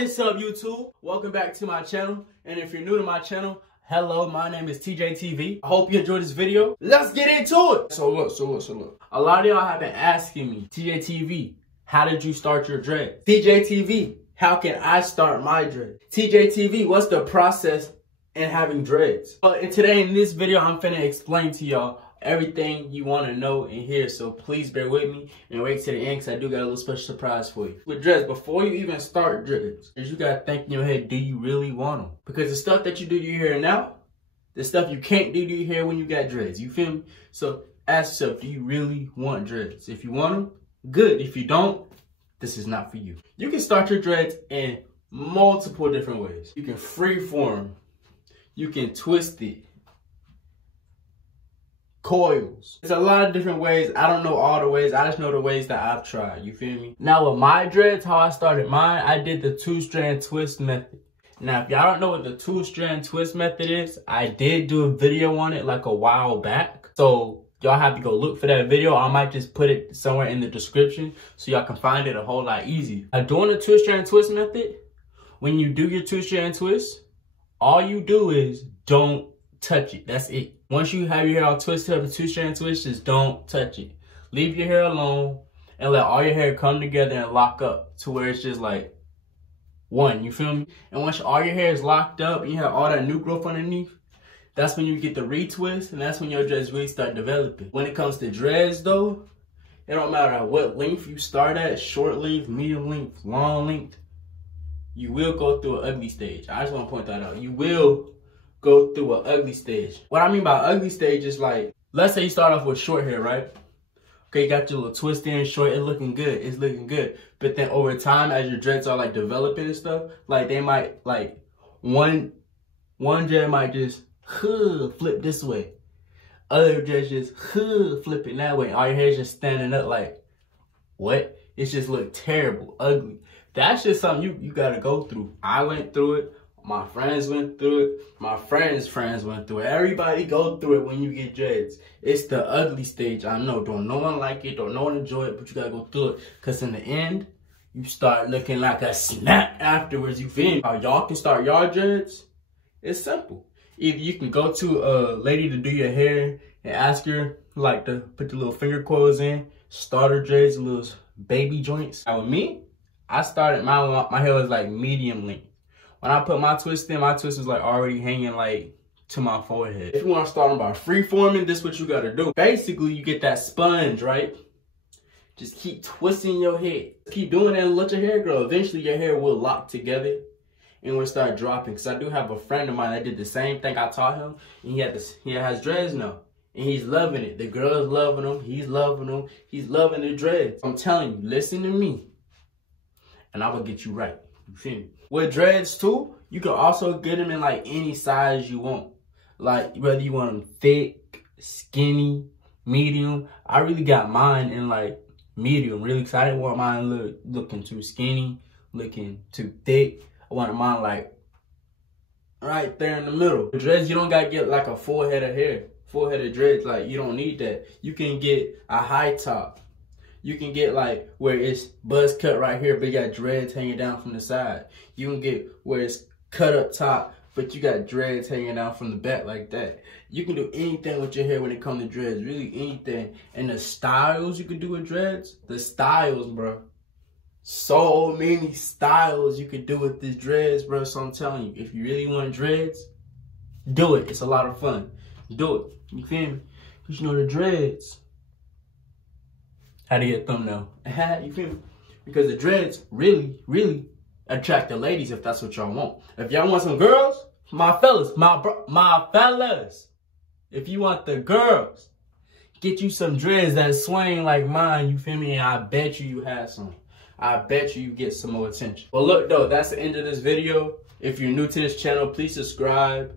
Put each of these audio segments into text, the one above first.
What is up, YouTube? Welcome back to my channel. And if you're new to my channel, hello, my name is TJTV. I hope you enjoyed this video. Let's get into it. So look. A lot of y'all have been asking me, TJTV, how did you start your dread? TJTV, how can I start my dread? TJTV, what's the process in having dreads? And today in this video, I'm finna explain to y'all everything you want to know and hear, so please bear with me and wait to the end because I do got a little special surprise for you. With dreads, before you even start dreads, you gotta think in your head, do you really want them? Because the stuff that you do to your hair now, the stuff you can't do to your hair when you got dreads, you feel me? So ask yourself, do you really want dreads? If you want them, good. If you don't, this is not for you. You can start your dreads in multiple different ways. You can freeform, you can twist it, coils. There's a lot of different ways. I don't know all the ways. I just know the ways that I've tried. You feel me? Now with my dreads, how I started mine, I did the 2-strand twist method. Now if y'all don't know what the 2-strand twist method is, I did do a video on it like a while back. So y'all have to go look for that video. I might just put it somewhere in the description so y'all can find it a whole lot easier. Doing the 2-strand twist method, when you do your 2-strand twist, all you do is don't touch it. That's it. Once you have your hair all twisted up, the 2-strand twist, just don't touch it. Leave your hair alone and let all your hair come together and lock up to where it's just like one, you feel me? And once all your hair is locked up and you have all that new growth underneath, that's when you get the retwist, and that's when your dreads really start developing. When it comes to dreads though, it don't matter what length you start at, short length, medium length, long length, you will go through an ugly stage. I just want to point that out. You will go through an ugly stage. What I mean by ugly stage is like, let's say you start off with short hair, right? Okay, you got your little twist in, short, it's looking good. But then over time, as your dreads are like developing and stuff, like they might, like one dread might just flip this way. Other dreads just flip it that way. All your hair's just standing up like, what? It just look terrible, ugly. That's just something you gotta go through. I went through it. My friends went through it. My friends' friends went through it. Everybody go through it when you get dreads. It's the ugly stage. I know. Don't no one like it. Don't no one enjoy it. But you gotta go through it. Because in the end, you start looking like a snap afterwards. You feel me? How y'all can start your dreads? It's simple. If you can go to a lady to do your hair and ask her like to put the little finger coils in, starter dreads, little baby joints. Now with me, I started my hair was like medium length. When I put my twist in, my twist was like already hanging like to my forehead. If you want to start them by freeforming, this is what you got to do. Basically, you get that sponge, right? Just keep twisting your head. Keep doing that and let your hair grow. Eventually, your hair will lock together and will start dropping. Because I do have a friend of mine that did the same thing I taught him. And he has dreads now. And he's loving it. The girl's loving him. He's loving them. He's loving the dreads. I'm telling you, listen to me. And I will get you right. You feel me? With dreads too, you can also get them in like any size you want. Like whether you want them thick, skinny, medium. I really got mine in like medium, really, because I didn't want mine looking too skinny, looking too thick. I wanted mine like right there in the middle. With dreads, you don't gotta get like a full head of hair. Full head of dreads, like you don't need that. You can get a high top. You can get like where it's buzz cut right here, but you got dreads hanging down from the side. You can get where it's cut up top, but you got dreads hanging down from the back like that. You can do anything with your hair when it comes to dreads, really anything. And the styles you can do with dreads, the styles, bro. So many styles you can do with these dreads, bro. So I'm telling you, if you really want dreads, do it. It's a lot of fun. Do it. You feel me? Because you know the dreads. How to get a thumbnail. You feel me? Because the dreads really attract the ladies if that's what y'all want. If y'all want some girls, my fellas, my fellas, if you want the girls, get you some dreads that swing like mine, you feel me? And I bet you have some. I bet you get some more attention. Well, look though, that's the end of this video. If you're new to this channel, please subscribe.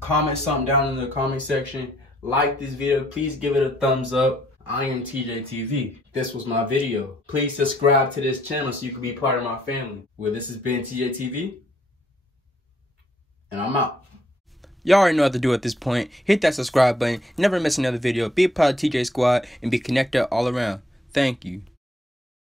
Comment something down in the comment section. Like this video. Please give it a thumbs up. I am TJTV. This was my video. Please subscribe to this channel so you can be part of my family. Well, this has been TJTV, and I'm out. Y'all already know what to do at this point. Hit that subscribe button. Never miss another video. Be a part of TJ Squad and be connected all around. Thank you.